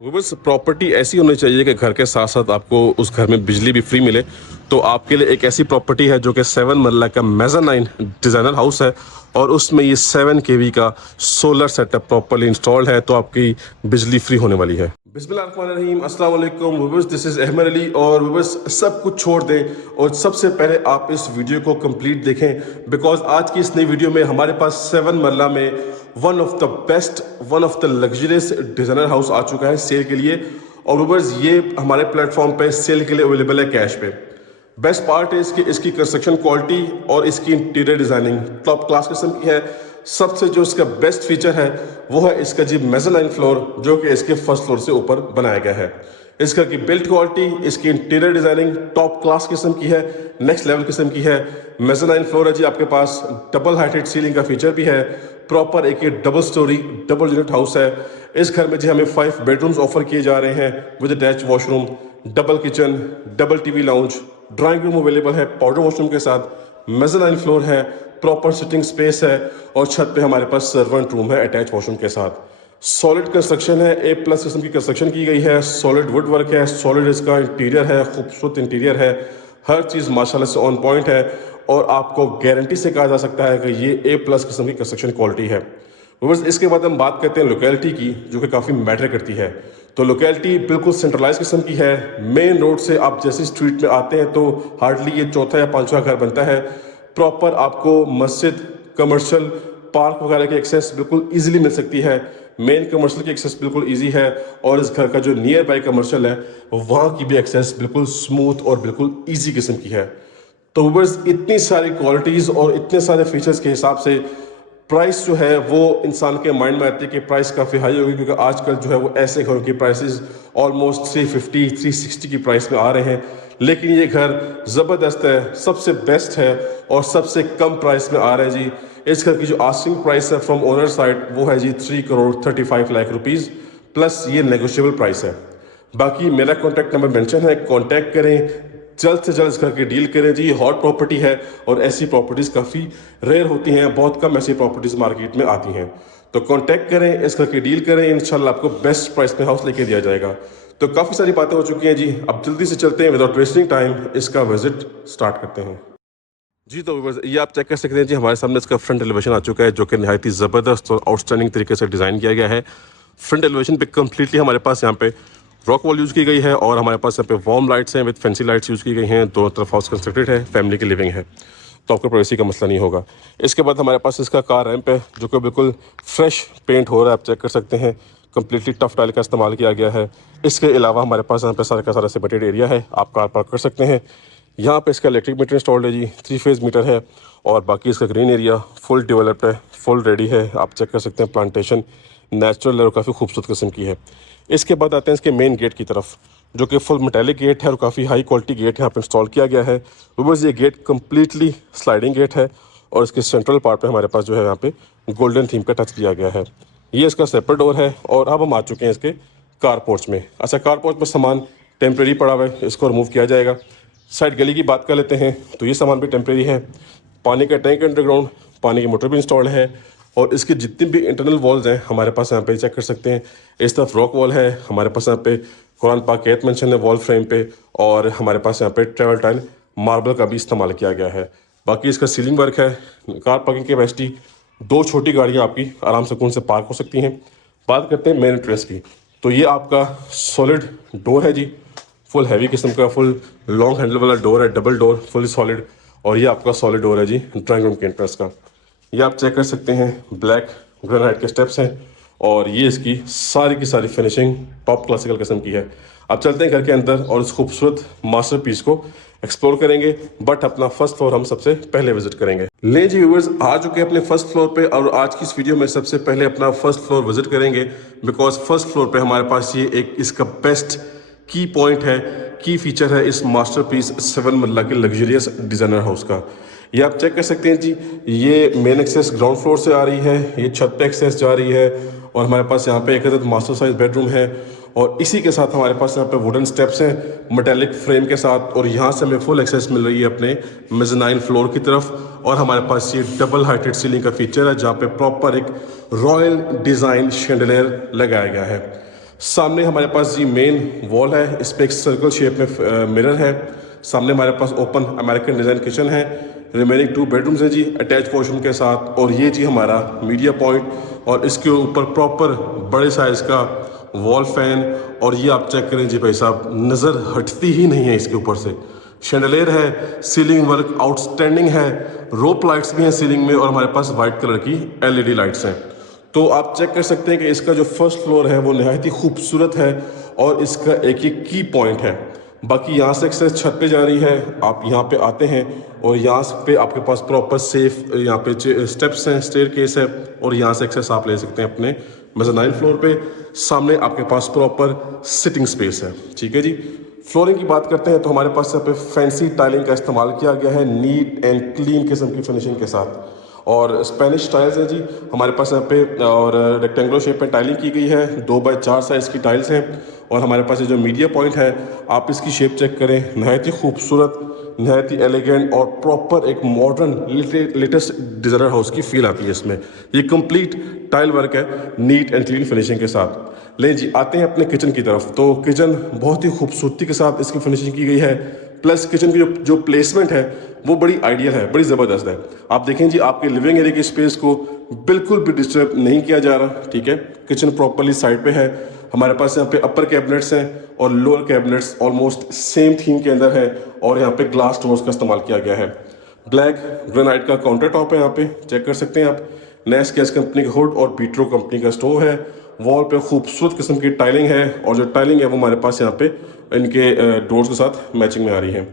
वो बस प्रॉपर्टी ऐसी होनी चाहिए कि घर के साथ साथ आपको उस घर में बिजली भी फ्री मिले। तो आपके लिए एक ऐसी प्रॉपर्टी है जो कि 7 मरला का मेज़ानाइन डिज़ाइनर हाउस है और उसमें ये 7 केवी का सोलर सेटअप प्रॉपर्ली इंस्टॉल्ड है, तो आपकी बिजली फ्री होने वाली है। बिस्मिल्लाहिर्रहमानिर्रहीम, अस्सलाम वालेकुम viewers, this is Ahmed Ali. और व्यूअर्स, सब कुछ छोड़ दें और सबसे पहले आप इस वीडियो को कंप्लीट देखें, बिकॉज आज की इस नई वीडियो में हमारे पास 7 मरला में one of the best, one of the luxurious designer house आ चुका है सेल के लिए। और व्यूअर्स, ये हमारे प्लेटफॉर्म पे सेल के लिए अवेलेबल है कैश पे। बेस्ट पार्ट है इसकी कंस्ट्रक्शन क्वालिटी और इसकी इंटीरियर डिजाइनिंग टॉप क्लास किस्म की है। सबसे जो इसका बेस्ट फीचर है वो है इसका जी मेज़ानाइन फ्लोर, जो कि इसके फर्स्ट फ्लोर से ऊपर बनाया गया है। इसका की बिल्ड क्वालिटी, इसकी इंटीरियर डिजाइनिंग टॉप क्लास किस्म की है, नेक्स्ट लेवल किस्म की है। मेज़ानाइन फ्लोर है जी आपके पास, डबल हाइटेड सीलिंग का फीचर भी है, प्रॉपर एक double storey double unit house है। इस घर में जी हमें 5 बेडरूम्स ऑफर किए जा रहे हैं with attach washroom, double kitchen, double TV lounge, drawing room available है पाउडर वॉशरूम के साथ, मेज़ानाइन फ्लोर है, प्रॉपर सिटिंग स्पेस है और छत पे हमारे पास सर्वेंट रूम है अटैच वॉशरूम के साथ। सॉलिड कंस्ट्रक्शन है, A+ किस्म की कंस्ट्रक्शन की गई है, सॉलिड वुड वर्क है, सॉलिड इसका इंटीरियर है, खूबसूरत इंटीरियर है, हर चीज़ माशाल्लाह से ऑन पॉइंट है और आपको गारंटी से कहा जा सकता है कि ये A+ किस्म की कंस्ट्रक्शन क्वालिटी है। बस इसके बाद हम बात करते हैं लोकेलिटी की, जो कि काफ़ी मैटर करती है। तो लोकेलिटी बिल्कुल सेंट्रलाइज किस्म की है। मेन रोड से आप जैसे स्ट्रीट में आते हैं तो हार्डली ये चौथा या पांचवा घर बनता है। प्रॉपर आपको मस्जिद, कमर्शियल, पार्क वगैरह की एक्सेस बिल्कुल इजीली मिल सकती है। मेन कमर्शियल की एक्सेस बिल्कुल इजी है और इस घर का जो नियर बाय कमर्शियल है वहाँ की भी एक्सेस बिल्कुल स्मूथ और बिल्कुल ईजी किस्म की है। तो बस इतनी सारी क्वालिटीज़ और इतने सारे फीचर्स के हिसाब से प्राइस जो है वो इंसान के माइंड में आती है कि प्राइस काफ़ी हाई होगी, क्योंकि आजकल जो है वो ऐसे घरों की प्राइसेस ऑलमोस्ट 350 360 की प्राइस में आ रहे हैं। लेकिन ये घर ज़बरदस्त है, सबसे बेस्ट है और सबसे कम प्राइस में आ रहा है जी। इस घर की जो आस्किंग प्राइस है फ्रॉम ओनर साइड वो है जी 3 करोड़ 35 लाख रुपीज़, प्लस ये नेगोशिएबल प्राइस है। बाकी मेरा कॉन्टैक्ट नंबर मेंशन है, कॉन्टैक्ट करें, जल्द से जल्द इस घर की डील करें जी। हॉट प्रॉपर्टी है और ऐसी प्रॉपर्टीज़ काफ़ी रेयर होती हैं, बहुत कम ऐसी प्रॉपर्टीज़ मार्केट में आती हैं। तो कांटेक्ट करें, इस घर की डील करें, इंशाल्लाह आपको बेस्ट प्राइस में हाउस लेके दिया जाएगा। तो काफ़ी सारी बातें हो चुकी हैं जी, अब जल्दी से चलते हैं, विदाउट वेस्टिंग टाइम इसका विजिट स्टार्ट करते हैं जी। तो बस ये आप चेक कर सकते हैं जी, हमारे सामने इसका फ्रंट एलिवेशन आ चुका है, जो कि नहायत ही ज़बरदस्त और आउटस्टैंडिंग तरीके से डिज़ाइन किया गया है। फ्रंट एलिवेशन पे कम्प्लीटली हमारे पास यहाँ पे रॉक वॉल यूज़ की गई है और हमारे पास यहाँ पे वार्म लाइट्स हैं विद फैंसी लाइट्स यूज़ की गई हैं। दोनों तरफ हाउस कंस्ट्रक्टेड है, फैमिली की लिविंग है, तो आपको प्राइवेसी का मसला नहीं होगा। इसके बाद हमारे पास इसका कार रैंप है, जो कि बिल्कुल फ्रेश पेंट हो रहा है, आप चेक कर सकते हैं। कम्प्लीटली टफ टाइल का इस्तेमाल किया गया है। इसके अलावा हमारे पास यहाँ पे सारा का सारा सिमेंटेड एरिया है, आप कार पार्क कर सकते हैं। यहाँ पे इसका इलेक्ट्रिक मीटर इंस्टॉल्ड है जी, 3 फेज़ मीटर है और बाकी इसका ग्रीन एरिया फुल डेवलप्ड है, फुल रेडी है, आप चेक कर सकते हैं। प्लांटेशन नेचुरल और काफ़ी खूबसूरत किस्म की है। इसके बाद आते हैं इसके मेन गेट की तरफ, जो कि फुल मेटालिक गेट है और काफ़ी हाई क्वालिटी गेट है, यहाँ पर इंस्टॉल किया गया है। बस ये गेट कम्प्लीटली स्लाइडिंग गेट है और इसके सेंट्रल पार्ट पे हमारे पास जो है यहाँ पे गोल्डन थीम का टच दिया गया है। ये इसका सेपरेट डोर है और अब हम आ चुके हैं इसके कार पोर्च में। अच्छा, कार पोर्च में सामान टेम्प्रेरी पड़ा हुआ है, इसको रिमूव किया जाएगा। साइड गली की बात कर लेते हैं, तो ये सामान भी टेम्प्रेरी है। पानी का टैंक अंडरग्राउंड, पानी की मोटर भी इंस्टॉल्ड है और इसके जितनी भी इंटरनल वॉल्स हैं हमारे पास यहाँ पे चेक कर सकते हैं। इस तरफ रॉक वॉल है, हमारे पास यहाँ पे कुरान पाक की आयत मेंशन है वॉल फ्रेम पे और हमारे पास यहाँ पे ट्रेवल टाइल मार्बल का भी इस्तेमाल किया गया है। बाकी इसका सीलिंग वर्क है। कार पार्किंग की कैपेसिटी 2 छोटी गाड़ियाँ आपकी आराम सुकून से पार्क हो सकती हैं। बात करते हैं मेन एंट्रेंस की, तो ये आपका सॉलिड डोर है जी, फुल हैवी किस्म का, फुल लॉन्ग हैंडल वाला डोर है, डबल डोर, फुली सॉलिड। और ये आपका सॉलिड डोर है जी ड्राइंग रूम के एंट्रेंस का। ये आप चेक कर सकते हैं, ब्लैक ग्रेनाइट के स्टेप्स हैं और ये इसकी सारी की सारी फिनिशिंग टॉप क्लासिकल किस्म की है। अब चलते हैं घर के अंदर और इस खूबसूरत मास्टरपीस को एक्सप्लोर करेंगे, बट अपना फर्स्ट फ्लोर हम सबसे पहले विजिट करेंगे। ले जी व्यूअर्स, आ चुके हैं अपने फर्स्ट फ्लोर पे और आज की इस वीडियो में सबसे पहले अपना फर्स्ट फ्लोर विजिट करेंगे, बिकॉज फर्स्ट फ्लोर पे हमारे पास ये एक इसका बेस्ट की पॉइंट है, की फीचर है इस मास्टरपीस 7 मरला के लग्जरियस डिजाइनर हाउस का। ये आप चेक कर सकते हैं जी, ये मेन एक्सेस ग्राउंड फ्लोर से आ रही है, ये छत पे एक्सेस जा रही है और हमारे पास यहाँ पे एक अदद मास्टर साइज बेडरूम है और इसी के साथ हमारे पास यहाँ पे वुडन स्टेप्स हैं मेटालिक फ्रेम के साथ और यहाँ से हमें फुल एक्सेस मिल रही है अपने मेज़नाइन फ्लोर की तरफ। और हमारे पास ये डबल हाइटेड सीलिंग का फीचर है, जहाँ पे प्रॉपर एक रॉयल डिज़ाइन शैंडलियर लगाया गया है। सामने हमारे पास जी मेन वॉल है, इस पे एक सर्कल शेप में मिरर है। सामने हमारे पास ओपन अमेरिकन डिज़ाइन किचन है। रिमेनिंग 2 बेडरूम्स हैं जी अटैच वॉशरूम के साथ। और ये जी हमारा मीडिया पॉइंट, और इसके ऊपर प्रॉपर बड़े साइज़ का वॉल फैन। और ये आप चेक करें जी भाई साहब, नज़र हटती ही नहीं है इसके ऊपर से। शैंडलियर है, सीलिंग वर्क आउटस्टैंडिंग है, रोप लाइट्स भी हैं सीलिंग में, और हमारे पास वाइट कलर की एलईडी लाइट्स हैं। तो आप चेक कर सकते हैं कि इसका जो फर्स्ट फ्लोर है वो नहायत ही खूबसूरत है, और इसका एक ही की पॉइंट है। बाकी यहाँ से एक्सेस छत पे जा रही है, आप यहाँ पे आते हैं और यहाँ पे आपके पास प्रॉपर सेफ यहाँ पे स्टेप्स हैं, स्टेयर केस है, और यहाँ से एक्सेस आप ले सकते हैं अपने मेज़ानाइन फ्लोर पे। सामने आपके पास प्रॉपर सिटिंग स्पेस है। ठीक है जी। फ्लोरिंग की बात करते हैं तो हमारे पास यहाँ पे फैंसी टाइलिंग का इस्तेमाल किया गया है, नीट एंड क्लीन किस्म की फिनिशिंग के साथ। और स्पेनिश टाइल्स हैं जी हमारे पास यहाँ पे, और रेक्टेंगुलर शेप में टाइलिंग की गई है। 2x4 साइज़ की टाइल्स हैं। और हमारे पास ये जो मीडिया पॉइंट है, आप इसकी शेप चेक करें, नहायत ही खूबसूरत, नहायत ही एलिगेंट, और प्रॉपर एक मॉडर्न लेटेस्ट डिज़ाइनर हाउस की फील आती है इसमें। ये कंप्लीट टाइल वर्क है, नीट एंड क्लीन फिनिशिंग के साथ। ले जी आते हैं अपने किचन की तरफ। तो किचन बहुत ही खूबसूरती के साथ इसकी फिनिशिंग की गई है, प्लस किचन की जो प्लेसमेंट है वो बड़ी आइडियल है, बड़ी ज़बरदस्त है। आप देखें जी, आपके लिविंग एरिया की स्पेस को बिल्कुल भी डिस्टर्ब नहीं किया जा रहा। ठीक है, किचन प्रॉपरली साइड पे है। हमारे पास यहाँ पे अपर कैबिनेट्स हैं और lower cabinets almost same theme के अंदर है, और यहाँ पे ग्लास डोर्स का इस्तेमाल किया गया है। ब्लैक ग्रेनाइट का काउंटर टॉप है, यहाँ पे चेक कर सकते हैं आप। नेस गैस कंपनी का हुड और पीट्रो कंपनी का स्टोव है। वॉल पे खूबसूरत किस्म की टाइलिंग है, और जो टाइलिंग है वो हमारे पास यहाँ पे इनके डोर्स के साथ मैचिंग में आ रही है।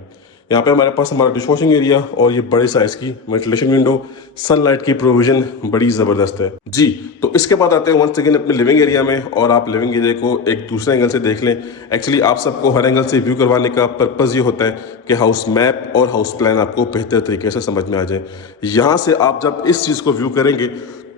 यहाँ पे हमारे पास हमारा डिश वॉशिंग एरिया, और ये बड़े साइज़ की वेंटिलेशन विंडो, सनलाइट की प्रोविजन बड़ी ज़बरदस्त है जी। तो इसके बाद आते हैं वंस अगेन अपने लिविंग एरिया में, और आप लिविंग एरिया को एक दूसरे एंगल से देख लें। एक्चुअली आप सबको हर एंगल से व्यू करवाने का पर्पज़ ये होता है कि हाउस मैप और हाउस प्लान आपको बेहतर तरीके से समझ में आ जाए। यहाँ से आप जब इस चीज़ को व्यू करेंगे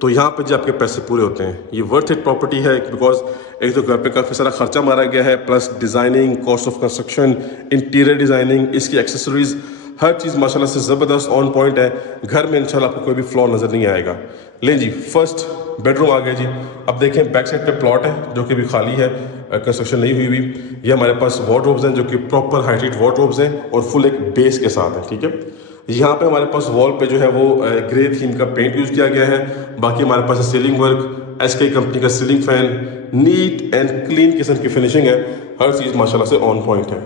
तो यहाँ पे जो आपके पैसे पूरे होते हैं। ये वर्थ इट प्रॉपर्टी है, बिकॉज एक तो घर पे काफ़ी सारा खर्चा मारा गया है, plus designing, cost of construction, interior designing, इसकी एक्सेसरीज, हर चीज़ माशाल्लाह से ज़बरदस्त ऑन पॉइंट है। घर में इंशाल्लाह आपको कोई भी फ्लॉ नज़र नहीं आएगा। लें जी, फर्स्ट बेडरूम आ गया जी। अब देखें बैक साइड पे प्लॉट है जो कि अभी खाली है, कंस्ट्रक्शन नहीं हुई हुई। ये हमारे पास वार्डरोब्स हैं जो कि प्रॉपर हाइटेड वार्डरोब्स हैं और फुल एक बेस के साथ है। ठीक है, यहाँ पे हमारे पास वॉल पे जो है वो ग्रे थीम का पेंट यूज़ किया गया है। बाकी हमारे पास सीलिंग वर्क, एसके कंपनी का ceiling fan, neat and clean किस्म की फिनिशिंग है। हर चीज़ माशाल्लाह से ऑन पॉइंट है।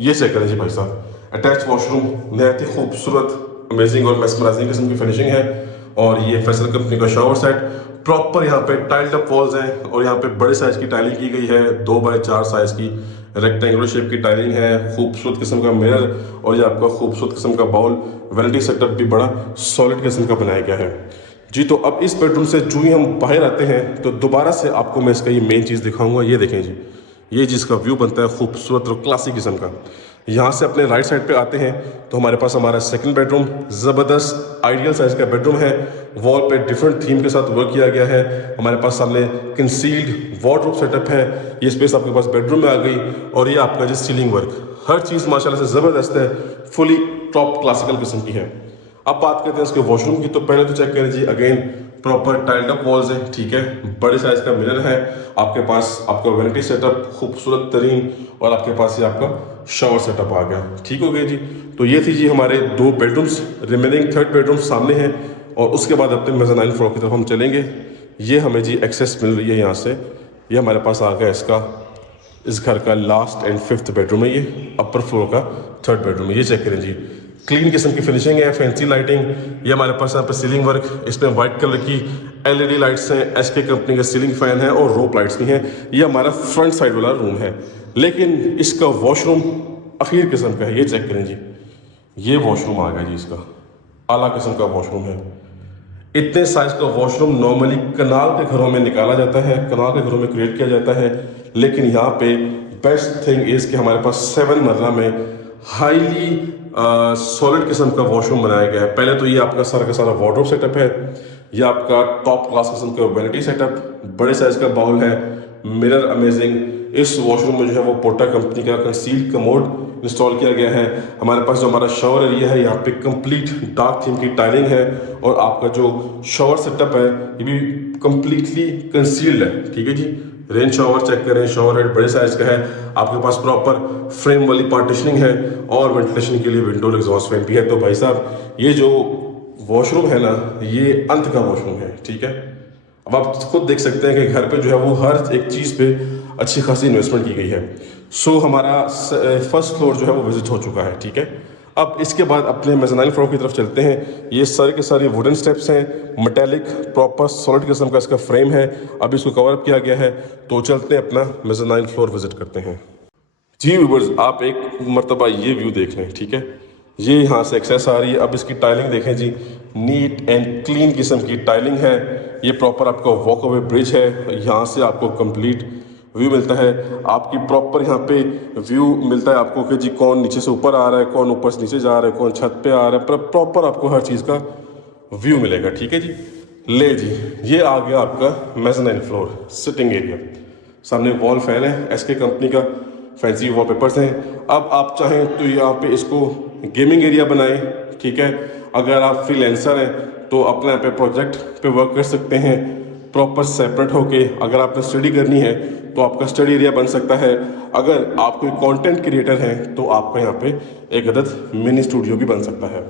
ये चेक करें जी भाई साहब, अटैच वॉशरूम, नहायत ही खूबसूरत, अमेजिंग और मेस्मराइजिंग किस्म की फिनिशिंग है। और ये फैसल कंपनी का शावर सेट, प्रॉपर यहाँ पे टाइल्ड अप वॉल्स हैं, और यहाँ पे बड़े साइज़ की टाइलिंग की गई है, 2x4 साइज़ की रेक्टेंगुलर शेप की टाइलिंग है। खूबसूरत किस्म का मिरर, और ये आपका खूबसूरत किस्म का बाउल, वैनिटी सेटअप भी बड़ा सॉलिड किस्म का बनाया गया है जी। तो अब इस बेडरूम से जो ही हम बाहर आते हैं तो दोबारा से आपको मैं इसका ये मेन चीज़ दिखाऊंगा। ये देखें जी, ये जिसका व्यू बनता है खूबसूरत और क्लासिक किस्म का। यहाँ से अपने राइट साइड पे आते हैं तो हमारे पास हमारा सेकंड बेडरूम, ज़बरदस्त आइडियल साइज़ का बेडरूम है। वॉल पे डिफरेंट थीम के साथ वर्क किया गया है। हमारे पास सामने कंसील्ड वार्डरोब सेटअप है। ये स्पेस आपके पास बेडरूम में आ गई, और ये आपका जो सीलिंग वर्क, हर चीज़ माशाल्लाह से ज़बरदस्त है, फुली टॉप क्लासिकल किस्म की है। अब बात करते हैं इसके वॉशरूम की। तो पहले तो चेक करें जी, again proper tiled up walls हैं। ठीक है, बड़े साइज का मिरर है आपके पास, आपका वैनिटी सेटअप खूबसूरत तरीन, और आपके पास ये आपका शावर सेटअप आ गया। ठीक हो गया जी। तो ये थी जी हमारे 2 बेडरूम्स। रिमेनिंग थर्ड बेडरूम सामने है, और उसके बाद अपने मेज़ानाइन फ्लोर की तरफ हम चलेंगे। ये हमें जी एक्सेस मिल रही है यहाँ से। ये हमारे पास आ गया इसका, इस घर का लास्ट एंड 5th बेडरूम है। ये अपर फ्लोर का 3rd बेडरूम है। ये चेक करें जी, क्लीन किस्म की फिनिशिंग है, फैंसी लाइटिंग। ये हमारे पास यहाँ पे सीलिंग वर्क, इसमें वाइट कलर की एलईडी लाइट्स हैं, एसके कंपनी का सीलिंग फैन है, और रोप लाइट्स भी हैं। ये हमारा फ्रंट साइड वाला रूम है। लेकिन इसका वॉशरूम अखीर किस्म का है। ये चेक करें जी, ये वॉशरूम आ गया जी, इसका आला किस्म का वॉशरूम है। इतने साइज का वॉशरूम नॉर्मली कनाल के घरों में निकाला जाता है, कनाल के घरों में क्रिएट किया जाता है। लेकिन यहाँ पे बेस्ट थिंग इज़ कि हमारे पास 7 मरला में हाईली सॉलिड किस्म का वॉशरूम बनाया गया है। पहले तो ये आपका सारा का सारा वार्डरोब सेटअप है। ये आपका टॉप क्लास किस्म का वैनिटी सेटअप, बड़े साइज का बाउल है, मिरर अमेजिंग। इस वॉशरूम में जो है वो पोटा कंपनी का कंसील्ड कमोड इंस्टॉल किया गया है। हमारे पास जो हमारा शावर एरिया है, यहाँ पे कंप्लीट डार्क थीम की टाइलिंग है, और आपका जो शावर सेटअप है ये भी कंप्लीटली कंसील्ड है। ठीक है जी, रेन शॉवर चेक करें, शॉवर हेड बड़े साइज का है, आपके पास प्रॉपर फ्रेम वाली पार्टीशनिंग है और वेंटिलेशन के लिए विंडो एग्जॉस्ट फैन भी है। तो भाई साहब ये जो वॉशरूम है ना, ये अंत का वॉशरूम है, ठीक है। अब आप खुद देख सकते हैं कि घर पे जो है वो हर एक चीज़ पे अच्छी खासी इन्वेस्टमेंट की गई है। सो हमारा फर्स्ट फ्लोर जो है वो विजिट हो चुका है, ठीक है। अब इसके बाद अपने मेज़नाइन फ्लोर की तरफ चलते हैं। ये सारे के सारे वुडन स्टेप्स हैं, मेटेलिक प्रॉपर सॉलिड किस्म का इसका फ्रेम है, अब इसको कवर अप किया गया है। तो चलते हैं अपना मेज़नाइन फ्लोर विजिट करते हैं। जी व्यूवर्स, आप एक मर्तबा ये व्यू देख लें, ठीक है। ये यहाँ से एक्सेस आ रही है। अब इसकी टाइलिंग देखें जी, नीट एंड क्लीन किस्म की टाइलिंग है। ये प्रॉपर आपका वॉक अवे ब्रिज है, यहाँ से आपको कंप्लीट व्यू मिलता है। आपकी प्रॉपर यहाँ पे व्यू मिलता है आपको कि जी कौन नीचे से ऊपर आ रहा है, कौन ऊपर से नीचे जा रहा है, कौन छत पे आ रहा है, प्रॉपर आपको हर चीज़ का व्यू मिलेगा, ठीक है जी। ले जी, ये आ गया आपका मेज़नाइन फ्लोर सिटिंग एरिया। सामने वॉल फैन है, एसके कंपनी का, फैंसी वॉलपेपर्स हैं। अब आप चाहें तो यहाँ पे इसको गेमिंग एरिया बनाएं, ठीक है। अगर आप फ्रीलांसर हैं तो अपने यहाँ पे प्रोजेक्ट पे वर्क कर सकते हैं प्रॉपर सेपरेट होके। अगर आपने स्टडी करनी है तो आपका स्टडी एरिया बन सकता है। अगर आप कोई कंटेंट क्रिएटर हैं तो आपका यहाँ पे एक अदद मिनी स्टूडियो भी बन सकता है।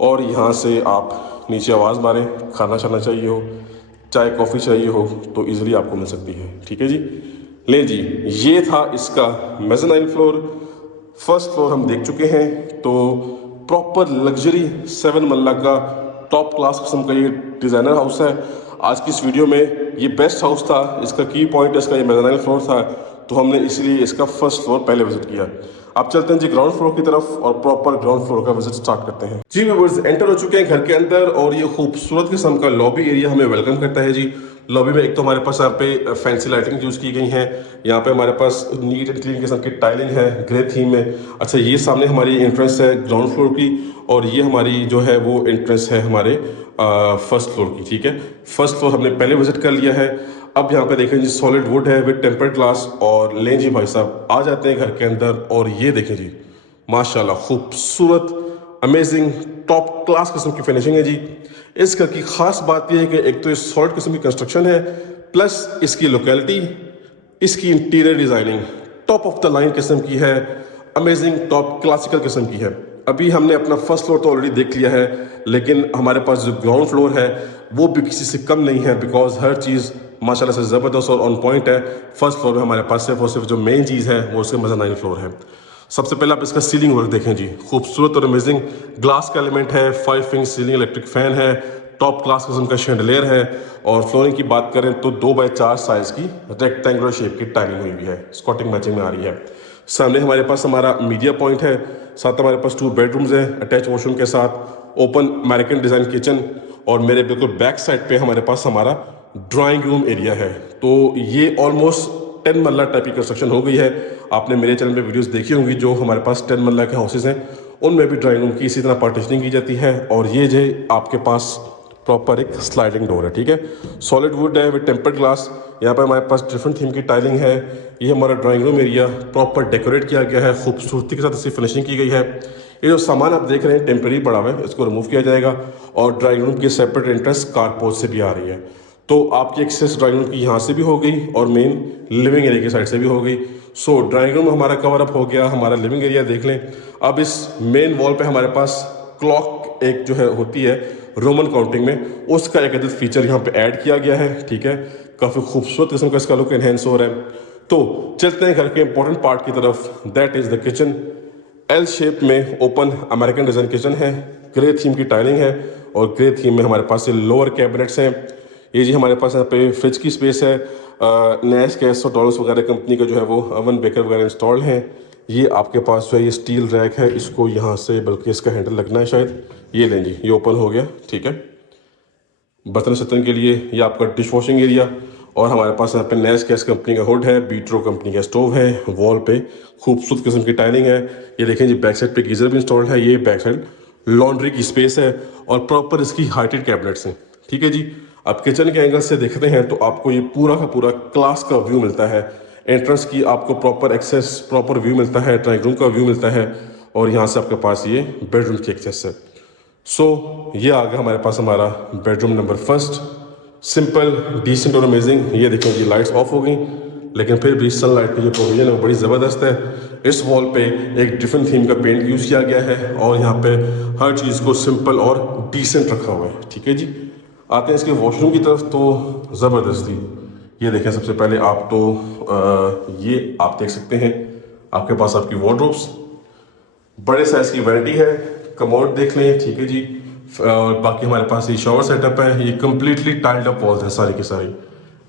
और यहाँ से आप नीचे आवाज़ मारें, खाना शाना चाहिए हो, चाय कॉफ़ी चाहिए हो तो इजीली आपको मिल सकती है, ठीक है जी। ले जी, ये था इसका मेज़नाइन फ्लोर। फर्स्ट फ्लोर हम देख चुके हैं। तो प्रॉपर लग्जरी 7 मरला का टॉप क्लास किस्म का ये डिज़ाइनर हाउस है। आज की इस वीडियो में ये बेस्ट हाउस था, इसका की पॉइंट इसका ये मेज़नाइन फ्लोर था, तो हमने इसलिए इसका फर्स्ट फ्लोर पहले विजिट किया। अब चलते हैं जी ग्राउंड फ्लोर की तरफ और प्रॉपर ग्राउंड फ्लोर का विजिट स्टार्ट करते हैं। जी व्यूअर्स, एंटर हो चुके हैं घर के अंदर और ये खूबसूरत किस्म का लॉबी एरिया हमें वेलकम करता है जी। लॉबी में एक तो हमारे पास यहाँ पे फैंसी लाइटिंग यूज़ की गई है। यहाँ पे हमारे पास नीट एंड क्लीन किस्म की टाइलिंग है ग्रे थीम में। अच्छा, ये सामने हमारी एंट्रेंस है ग्राउंड फ्लोर की और ये हमारी जो है वो एंट्रेंस है हमारे फर्स्ट फ्लोर की, ठीक है। फर्स्ट फ्लोर हमने पहले विजिट कर लिया है। अब यहाँ पे देखें जी, सॉलिड वुड है विद टेम्पर्ड ग्लास। और लें जी भाई साहब, आ जाते हैं घर के अंदर और ये देखें जी, माशाल्लाह खूबसूरत अमेजिंग टॉप क्लास किस्म की फिनिशिंग है जी। इस घर की खास बात यह है कि एक तो ये सॉलिड किस्म की कंस्ट्रक्शन है, प्लस इसकी लोकेलिटी, इसकी interior designing top of the line किस्म की है, अमेजिंग टॉप क्लासिकल किस्म की है। अभी हमने अपना फर्स्ट फ्लोर तो ऑलरेडी देख लिया है, लेकिन हमारे पास जो ग्राउंड फ्लोर है वो भी किसी से कम नहीं है, बिकॉज हर चीज़ माशाल्लाह से ज़बरदस्त और ऑन पॉइंट है। फर्स्ट फ्लोर में हमारे पास सिर्फ और सिर्फ जो मेन चीज़ है वो उसका मेज़नाइन फ्लोर है। सबसे पहले आप इसका सीलिंग वर्क देखें जी, खूबसूरत और अमेजिंग ग्लास का एलिमेंट है, 5 इंच सीलिंग इलेक्ट्रिक फैन है, टॉप क्लास किस्म का शैंडलियर है। और फ्लोरिंग की बात करें तो 2x4 साइज की रेक्टेंगुलर शेप की टाइलिंग हुई हुई है, स्कॉटिंग मैचिंग में आ रही है। सामने हमारे पास हमारा मीडिया पॉइंट है, साथ हमारे पास 2 बेडरूम्स हैं अटैच वॉशरूम के साथ, ओपन अमेरिकन डिज़ाइन किचन। और मेरे बिल्कुल बैक साइड पे हमारे पास हमारा ड्राइंग रूम एरिया है। तो ये ऑलमोस्ट 10 मरला टाइप की कंस्ट्रक्शन हो गई है। आपने मेरे चैनल पे वीडियोस देखी होंगी, जो हमारे पास 10 मरला के हाउसेज हैं उनमें भी ड्राइंग रूम की इसी तरह पार्टीशनिंग की जाती है। और ये जो आपके पास प्रॉपर एक स्लाइडिंग डोर है, ठीक है। सॉलिड वुड है विद टेम्पर्ड ग्लास। यहाँ पर हमारे पास डिफरेंट थीम की टाइलिंग है। ये हमारा drawing room area proper decorate किया गया है, खूबसूरती के साथ इसकी फिनिशिंग की गई है। ये जो सामान आप देख रहे हैं टेम्परेरी पड़ा हुआ है, इसको रिमूव किया जाएगा। और ड्राइंग रूम की सेपरेट एंट्रेंस कारपोर्ट से भी आ रही है। तो आपकी एक्सेस ड्राइंग रूम की यहाँ से भी हो गई और मेन लिविंग एरिया की साइड से भी हो गई। सो ड्राइंग रूम हमारा कवर अप हो गया। हमारा लिविंग एरिया देख लें। अब इस मेन वॉल पे हमारे पास क्लॉक एक जो है होती है रोमन काउंटिंग में, उसका एक अदद फीचर यहाँ पे ऐड किया गया है, ठीक है। काफ़ी खूबसूरत किस्म का इसका लुक एनहेंस हो रहा है। तो चलते हैं घर के इंपॉर्टेंट पार्ट की तरफ, that is the kitchen. L shape में ओपन अमेरिकन डिज़ाइन किचन है, ग्रे थीम की टाइलिंग है और ग्रे थीम में हमारे पास ये लोअर कैबिनेट्स हैं। ये जी हमारे पास यहाँ पे फ्रिज की स्पेस है, नैश गैस और टॉलस वगैरह कंपनी का जो है वो ओवन बेकर वगैरह इंस्टॉल्ड हैं। ये आपके पास जो है ये स्टील रैक है, इसको यहाँ से बल्कि इसका हैंडल लगना है शायद, ये लें जी, ये ओपन हो गया, ठीक है। बर्तन शतन के लिए ये आपका डिश वॉशिंग एरिया। और हमारे पास यहाँ पे नैश गैस कंपनी का हुड है, बीट्रो कंपनी का स्टोव है, वॉल पे खूबसूरत किस्म की टाइलिंग है। ये देखें जी, बैक साइड पे गीजर भी इंस्टॉल्ड है। ये बैक साइड लॉन्ड्री की स्पेस है और प्रॉपर इसकी हाइटेड कैबिनेट्स हैं, ठीक है जी। अब किचन के एंगल से देखते हैं तो आपको ये पूरा का पूरा क्लास का व्यू मिलता है। एंट्रेंस की आपको प्रॉपर एक्सेस, प्रॉपर व्यू मिलता है, ड्राइंग रूम का व्यू मिलता है और यहाँ से आपके पास ये बेडरूम की एक्सेस है। सो ये आ गया हमारे पास हमारा bedroom number first. Simple, decent और अमेजिंग। ये देखो जी लाइट्स ऑफ हो गई, लेकिन फिर भी सनलाइट की जो प्रोविजन है वो बड़ी ज़बरदस्त है। इस वॉल पे एक डिफरेंट थीम का पेंट यूज़ किया गया है और यहाँ पे हर चीज़ को सिंपल और डिसेंट रखा हुआ है। ठीक है जी, आते हैं इसके वॉशरूम की तरफ। तो ज़बरदस्ती ये देखें, सबसे पहले आप तो ये आप देख सकते हैं, आपके पास आपकी वार्डरोब्स, बड़े साइज की वैनिटी है, कमोड देख लें। ठीक है जी, और बाकी हमारे पास ये शॉवर सेटअप है। ये कम्प्लीटली टाइल्ड अप वॉल्स हैं सारी की सारी।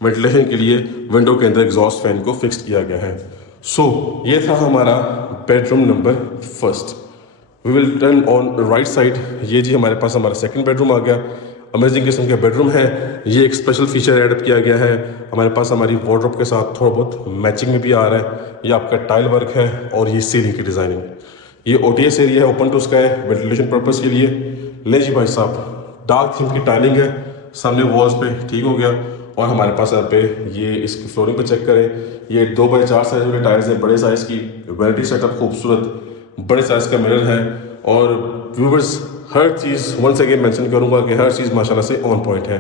वेंटिलेशन के लिए विंडो के अंदर एग्जॉस्ट फैन को फिक्स किया गया है। सो ये था हमारा bedroom number first. We will turn on right side. ये जी हमारे पास हमारा सेकंड बेडरूम आ गया। अमेजिंग किस्म का बेडरूम है। ये एक स्पेशल फीचर एडअप किया गया है हमारे पास, हमारी वार्डरोब के साथ थोड़ा बहुत मैचिंग में भी आ रहा है। ये आपका टाइल वर्क है और ये सीलिंग की डिज़ाइनिंग। ये ओटीएस एरिया है, open to sky, ventilation purpose के लिए। ले जी भाई साहब, डार्क थीम की टाइलिंग है सामने वॉल्स पे, ठीक हो गया। और हमारे पास यहाँ पे ये इसकी फ्लोरिंग पे चेक करें, ये 2x4 साइज वाले टायर्स हैं, बड़े साइज की वैनिटी सेटअप, खूबसूरत बड़े साइज का मिरर है। और व्यूवर्स, हर चीज़ वंस अगेन मेंशन करूंगा कि हर चीज़ माशाल्लाह से ऑन पॉइंट है।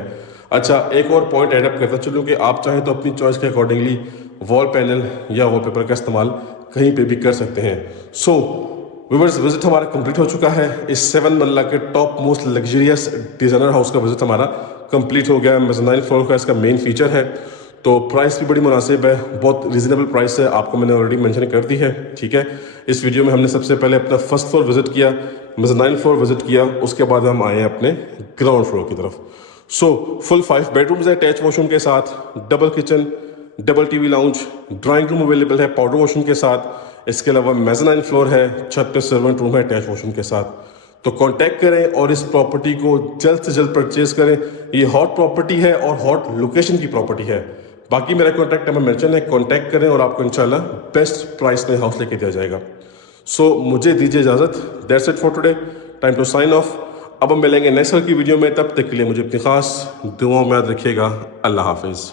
अच्छा, एक और पॉइंट ऐड अप करता चलूँ कि आप चाहें तो अपनी चॉइस के अकॉर्डिंगली वॉल पैनल या वॉलपेपर का इस्तेमाल कहीं पे भी कर सकते हैं। सो व्यूवर्स, विजिट हमारा कंप्लीट हो चुका है। इस 7 मरला के top most luxurious designer house का विजिट हमारा कंप्लीट हो गया। मेज़नाइन फ्लोर का इसका मेन फीचर है, तो प्राइस भी बड़ी मुनासिब है, बहुत रीजनेबल प्राइस है, आपको मैंने ऑलरेडी मेंशन कर दी है। ठीक है, इस वीडियो में हमने सबसे पहले अपना फर्स्ट फ्लोर विजिट किया, मेज़नाइन फ्लोर विजिट किया, उसके बाद हम आए अपने ग्राउंड फ्लोर की तरफ। सो फुल 5 बेडरूम्स है अटैच वॉशरूम के साथ, double kitchen, double TV lounge, drawing room available है पाउडर वॉशरूम के साथ। इसके अलावा मेज़नाइन फ्लोर है, छत पे सर्वेंट रूम है अटैच वॉशरूम के साथ। तो कांटेक्ट करें और इस प्रॉपर्टी को जल्द से जल्द परचेज करें। ये हॉट प्रॉपर्टी है और हॉट लोकेशन की प्रॉपर्टी है। बाकी मेरा कॉन्टैक्ट नंबर मेंशन है, कॉन्टैक्ट करें और आपको इंशाल्लाह बेस्ट प्राइस में हाउस लेके दिया जाएगा। सो मुझे दीजिए इजाज़त। That's it for today, time to sign off. अब हम मिलेंगे नेक्स्ट की वीडियो में, तब तक के लिए मुझे अपनी खास दुआओं में याद रखिएगा। अल्लाह हाफिज़।